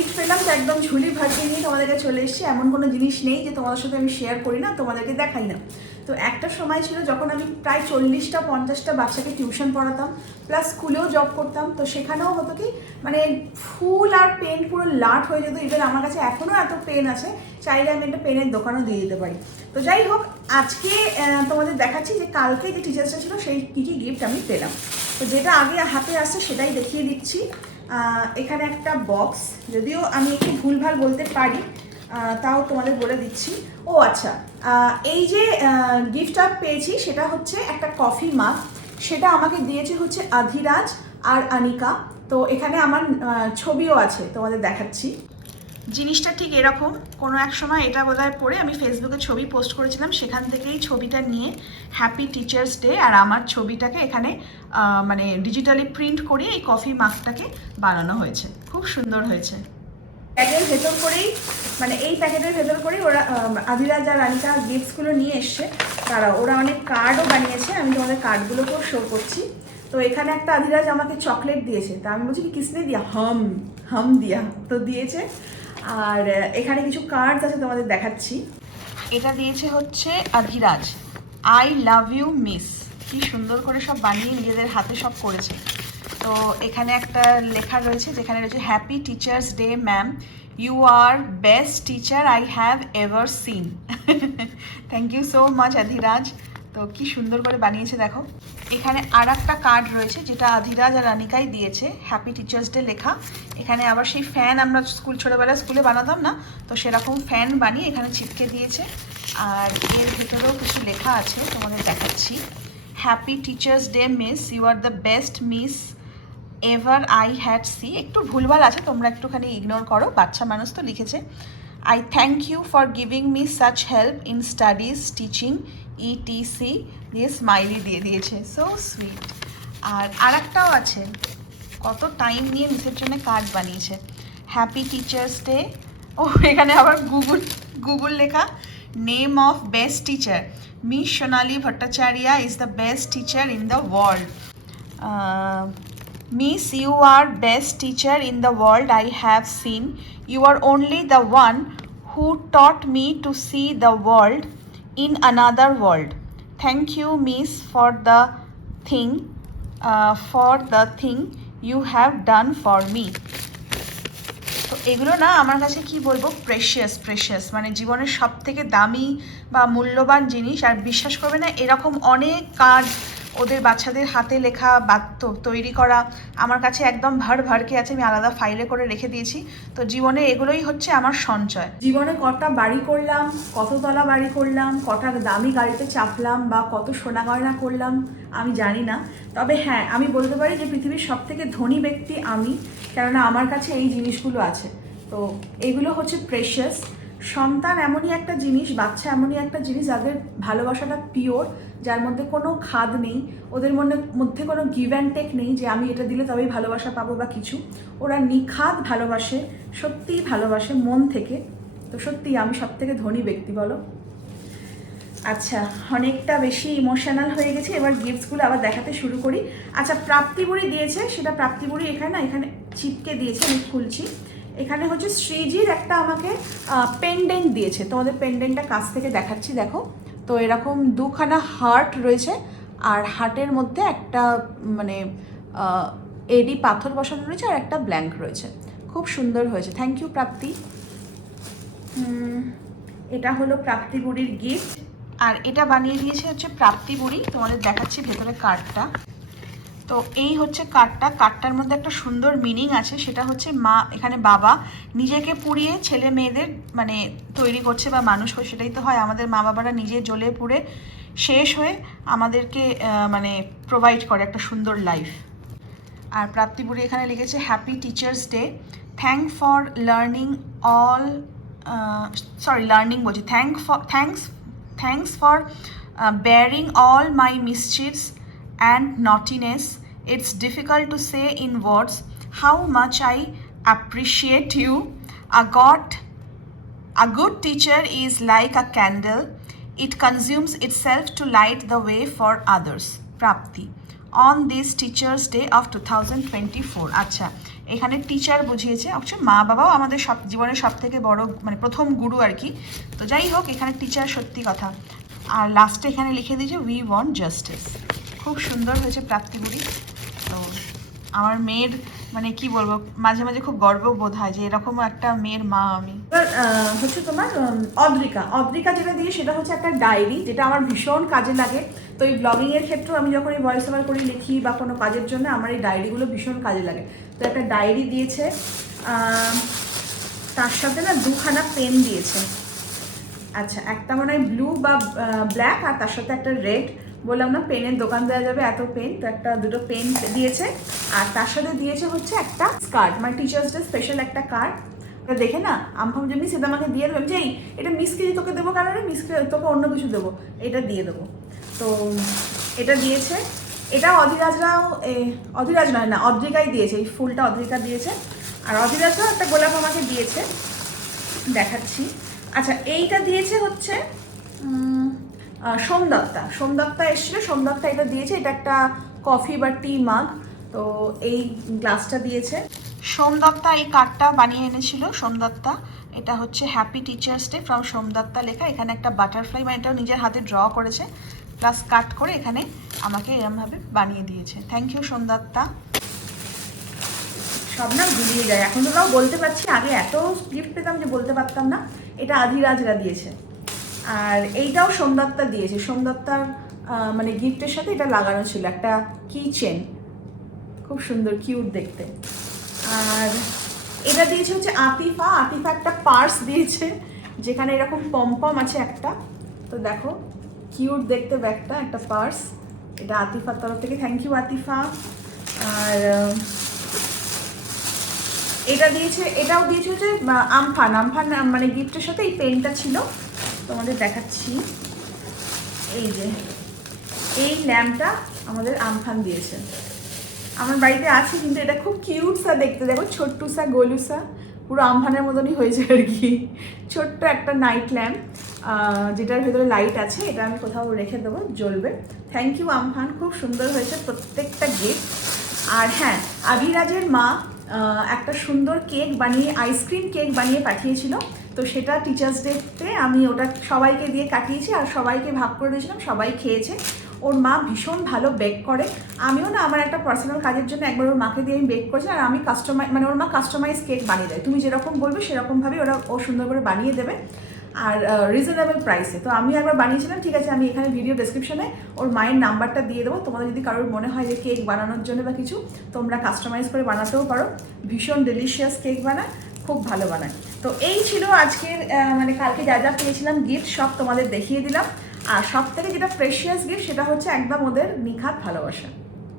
Gift পেলাম তো একদম ঝুলি ভাজিয়ে নিয়ে তোমাদেরকে চলে এসেছি। এমন কোনো জিনিস নেই যে তোমাদের সাথে আমি শেয়ার করি না, তোমাদেরকে দেখাই না। তো একটা সময় ছিল যখন আমি প্রায় চল্লিশটা, পঞ্চাশটা বাচ্চাকে টিউশন পড়াতাম প্লাস স্কুলেও জব করতাম। তো সেখানেও হতো কি মানে ফুল আর পেন পুরো লাট হয়ে যেত। ইভেন আমার কাছে এখনও এত পেন আছে, চাইলে আমি একটা পেনের দোকানও দিয়ে দিতে পারি। তো যাই হোক, আজকে তোমাদের দেখাচ্ছি যে কালকে যে টিচার্সটা ছিল, সেই কী কী গিফট আমি পেলাম। তো যেটা আগে হাতে আসছে সেটাই দেখিয়ে দিচ্ছি। এখানে একটা বক্স যদিও আমি একটু ভুলভাল বলতে পারি তাও তোমাদের বলে দিচ্ছি। ও আচ্ছা এই যে গিফটটা পেয়েছি, সেটা হচ্ছে একটা কফি মাগ সেটা আমাকে দিয়েছে হচ্ছে আধিরাজ আর আনিকা। তো এখানে আমার ছবিও আছে, তোমাদের দেখাচ্ছি। জিনিসটা ঠিক এরকম। কোনো এক সময় এটা বোধহয় পরে আমি ফেসবুকে ছবি পোস্ট করেছিলাম, সেখান থেকেই ছবিটা নিয়ে হ্যাপি টিচার্স ডে আর আমার ছবিটাকে এখানে মানে ডিজিটালি প্রিন্ট করিয়ে এই কফি মাস্কটাকে বানানো হয়েছে। খুব সুন্দর হয়েছে। প্যাকেটের ভেতর করেই মানে এই প্যাকেটের ভেতর করেই ওরা আদিরাজ আর রানিকা গিফটসগুলো নিয়ে এসছে, তারা, ওরা অনেক কার্ডও বানিয়েছে, আমি তোমাদের কার্ডগুলোকেও শো করছি। তো এখানে একটা আদিরাজ আমাকে চকলেট দিয়েছে। তা আমি বলছি কি, কিসনে দিয়া? হাম হাম দিয়া। তো দিয়েছে। আর এখানে কিছু কার্ডস আছে তোমাদের দেখাচ্ছি। এটা দিয়েছে হচ্ছে Adhiraj I love you miss কি সুন্দর করে সব বানিয়ে নিজেদের হাতে সব করেছে। তো এখানে একটা লেখা রয়েছে যেখানে রয়েছে happy teachers day ma'am you are best teacher I have ever seen thank you so much Adhiraj তো কি সুন্দর করে বানিয়েছে, দেখো। এখানে আর একটা কার্ড রয়েছে, যেটা আধিরাজ আর রানিকাই দিয়েছে হ্যাপি টিচার্স ডে লেখা। এখানে আবার সেই ফ্যান আমরা স্কুল, ছোটোবেলায় স্কুলে বানাতাম না, তো সেরকম ফ্যান বানিয়ে এখানে ছিটকে দিয়েছে। আর এর ভেতরেও কিছু লেখা আছে, তোমাদের দেখাচ্ছি। Happy teachers day miss you are the best miss ever I had see একটু ভুলভাল আছে, তোমরা একটুখানি ইগনোর করো, বাচ্চা মানুষ তো লিখেছে। I thank you for giving me such help in studies teaching etc দিয়ে স্মাইলি দিয়ে দিয়েছে। সো সুইট আর আরেকটাও আছে। কত টাইম নিয়ে মিসের জন্য কার্ড বানিয়েছে। হ্যাপি টিচার্স ডে ও এখানে আবার গুগল গুগল লেখা name of best teacher miss Sonali Bhattacharya is the best teacher in the world Uh, Miss, you are best teacher in the world I have seen. You are only the one who taught me to see the another world. Thank you, Miss, for the thing, uh, for the thing you have done for me. তো এগুলো না আমার কাছে কি বলব precious precious মানে জীবনের সব থেকে দামি বা মূল্যবান জিনিস আর বিশ্বাস করবে না এরকম অনেক কাজ ওদের বাচ্চাদের হাতে লেখা বাত্য তৈরি করা আমার কাছে একদম ভার ভারকে আছে, আমি আলাদা ফাইলে করে রেখে দিয়েছি। তো জীবনে এগুলোই হচ্ছে আমার সঞ্চয়। জীবনে কটা বাড়ি করলাম কততলা বাড়ি করলাম, কটা দামি গাড়িতে চাপলাম বা কত সোনা গয়না করলাম, আমি জানি না। তবে হ্যাঁ আমি বলতে পারি যে পৃথিবীর সব থেকে ধনী ব্যক্তি আমি, কেননা আমার কাছে এই জিনিসগুলো আছে। তো এগুলো হচ্ছে প্রেশাস সন্তান এমনই একটা জিনিস, বাচ্চা এমনই একটা জিনিস যাদের ভালোবাসাটা পিওর যার মধ্যে কোনো খাদ নেই, ওদের মনে, মধ্যে কোনো গিভ অ্যান্ড টেক নেই যে আমি এটা দিলে তবেই ভালোবাসা পাবো বা কিছু। ওরা নিখাদ ভালোবাসে, সত্যিই ভালোবাসে মন থেকে। তো সত্যি আমি সব থেকে ধনী ব্যক্তি বলো। আচ্ছা অনেকটা বেশি ইমোশনাল হয়ে গেছে, এবার গিফটসগুলো আবার দেখাতে শুরু করি। আচ্ছা প্রাপ্তিবুড়ি দিয়েছে, সেটা প্রাপ্তিবুড়ি এখানে না, এখানে চিপকে দিয়েছে, আমি খুলছি। এখানে হচ্ছে শ্রীজির একটা আমাকে পেন্ডেন্ট দিয়েছে। তোমাদের পেন্ডেন্টটা কাছ থেকে দেখাচ্ছি, দেখো। তো এরকম দুখানা হার্ট রয়েছে, আর হার্টের মধ্যে একটা মানে এডি পাথর বসানো রয়েছে, আর একটা ব্ল্যাঙ্ক রয়েছে। খুব সুন্দর হয়েছে। Thank you Prapti. এটা হলো প্রাপ্তি বুড়ির গিফট আর এটা বানিয়ে দিয়েছে হচ্ছে প্রাপ্তি বুড়ি। তোমাদের দেখাচ্ছি ভেতরে কার্ডটা তো এই হচ্ছে কার্ডটা কার্ডটার মধ্যে একটা সুন্দর মিনিং আছে, সেটা হচ্ছে মা, এখানে বাবা নিজেকে পুড়িয়ে ছেলে মেয়েদের মানে তৈরি করছে বা মানুষ হয়, সেটাই তো হয়। আমাদের মা বাবারা নিজে জ্বলে পুড়ে শেষ হয়ে আমাদেরকে মানে প্রোভাইড করে একটা সুন্দর লাইফ আর প্রাপ্তিপুরি এখানে লিখেছে happy teachers day thank for learning all sorry learning বলছি। Thank for thanks thanks for bearing all my মিসচিভস and naughtiness it's difficult to say in words how much I appreciate you a god A good teacher is like a candle, it consumes itself to light the way for others. Prapti on this teachers day of two thousand twenty four আচ্ছা এখানে teacher বুঝিয়েছে অবশ্যই মা বাবাও আমাদের সব জীবনের সব থেকে বড় মানে প্রথম গুরু আর কি। তো যাই হোক এখানে টিচার সত্যি কথা। আর লাস্টে এখানে লিখে দিয়েছে উই ওয়ান্ট জাস্টিস খুব সুন্দর হয়েছে প্রাপ্তিগুলি। তো আমার মেয়ের মানে কি বলব, মাঝে মাঝে খুব গর্ব বোধ হয় যে এরকম একটা মেয়ের মা আমি। হচ্ছে তোমার অদ্রিকা। অদ্রিকা যেটা দিয়ে, সেটা হচ্ছে একটা ডায়েরি, যেটা আমার ভীষণ কাজে লাগে। তো এই ব্লগিংয়ের ক্ষেত্রেও আমি যখন এই ভয়েস ওভার করি, লিখি বা কোনো কাজের জন্য, আমার এই ডায়েরিগুলো ভীষণ কাজে লাগে। তো একটা ডায়েরি দিয়েছে তার সাথে না দুখানা পেন দিয়েছে। আচ্ছা একটা মনে হয় ব্লু বা ব্ল্যাক আর তার সাথে একটা রেড বললাম না, পেনের দোকান দেওয়া যাবে, এত পেন, তো একটা দুটো পেন দিয়েছে। আর তার সাথে দিয়েছে হচ্ছে একটা কার্ড মানে টিচার্স ডে স্পেশাল একটা কার্ড ওটা দেখে না আমফাম যে মিস এটা আমাকে দিয়ে দেবে যে এটা মিসকে তোকে দেবো রে মিসকে তোকে অন্য কিছু দেবো। এটা দিয়ে দেবো। তো এটা দিয়েছে। এটা অধিরাজরাও অধীরাজ নয়, না, অদ্রিকাই দিয়েছে, এই ফুলটা অদ্রিকা দিয়েছে। আর অধিরাজরাও একটা গোলাপ আমাকে দিয়েছে। দেখাচ্ছি। আচ্ছা এইটা দিয়েছে হচ্ছে সোমদত্তা। সোমদত্তা এসেছিল। সোমদত্তা এটা দিয়েছে। এটা একটা কফি বা টি মাগ তো এই গ্লাসটা দিয়েছে। সোমদত্তা এই কার্ডটা বানিয়ে এনেছিল। সোমদত্তা, এটা হচ্ছে happy teachers day from Somdatta লেখা। এখানে একটা বাটারফ্লাই মানে এটাও নিজের হাতে ড্র করেছে। প্লাস কাট করে এখানে আমাকে এরমভাবে বানিয়ে দিয়েছে। Thank you Somdatta. সব না গুলিয়ে যায়। এখন তো বলতে পারছি। আগে এত গিফট পেতাম যে বলতে পারতাম না। এটা আধিরাজরা দিয়েছে। আর এইটাও সোমদত্তা দিয়েছে। সোমদত্তার মানে গিফটের সাথে এটা লাগানো ছিল, একটা কি চেন খুব সুন্দর কিউট দেখতে। আর এটা দিয়েছে হচ্ছে আতিফা। আতিফা একটা পার্স দিয়েছে, যেখানে এরকম পমপম আছে একটা। তো দেখো কিউট দেখতে ব্যাগটা, একটা পার্স এটা আতিফার তরফ থেকে। Thank you Atifa. আর এটা দিয়েছে, এটাও দিয়েছে হচ্ছে আমফান। আমফান মানে গিফটের সাথে এই পেনটা ছিল। তোমাদের দেখাচ্ছি। এই যে, এই ল্যাম্পটা আমাদের আমফান দিয়েছে। আমার বাড়িতে আছে, কিন্তু এটা খুব কিউট সা দেখতে। দেখো, ছোট্টু সা, গোলু সা, পুরো আমফানের মতনই হয়েছে আর কি। ছোট্ট একটা নাইট ল্যাম্প যেটার ভেতরে লাইট আছে, এটা আমি কোথাও রেখে দেবো, জ্বলবে। থ্যাংক ইউ আমফান, খুব সুন্দর হয়েছে প্রত্যেকটা গিফট আর হ্যাঁ আবিরাজের মা একটা সুন্দর কেক বানিয়ে আইসক্রিম কেক বানিয়ে পাঠিয়েছিল। তো সেটা টিচার্স ডেতে আমি ওটা সবাইকে দিয়ে কাটিয়েছি আর সবাইকে ভাগ করে দিয়েছিলাম, সবাই খেয়েছে। ওর মা ভীষণ ভালো বেক করে। আমিও না আমার একটা পার্সোনাল কাজের জন্য একবার ওর মাকে দিয়ে আমি বেক করেছি আর আমি কাস্টমাইজ মানে ওর মা কাস্টমাইজ কেক বানিয়ে দেয়। তুমি যেরকম বলবে সেরকমভাবে ওরা ও সুন্দর করে বানিয়ে দেবে আর রিজনেবল প্রাইসে তো আমি একবার বানিয়েছিলাম, ঠিক আছে, আমি এখানে ভিডিও ডেসক্রিপশনে ওর মায়ের নাম্বারটা দিয়ে দেবো। তোমাদের যদি কারোর মনে হয় যে কেক বানানোর জন্য বা কিছু, তোমরা কাস্টমাইজ করে বানাতেও পারো। ভীষণ ডেলিশিয়াস কেক বানায়, খুব ভালো বানায়। তো এই ছিল আজকের মানে কালকে যা যা পেয়েছিলাম গিফট সব তোমাদের দেখিয়ে দিলাম। আর সব থেকে যেটা ফ্রেশিয়াস গিফট সেটা হচ্ছে একদম ওদের নিখাত ভালোবাসা।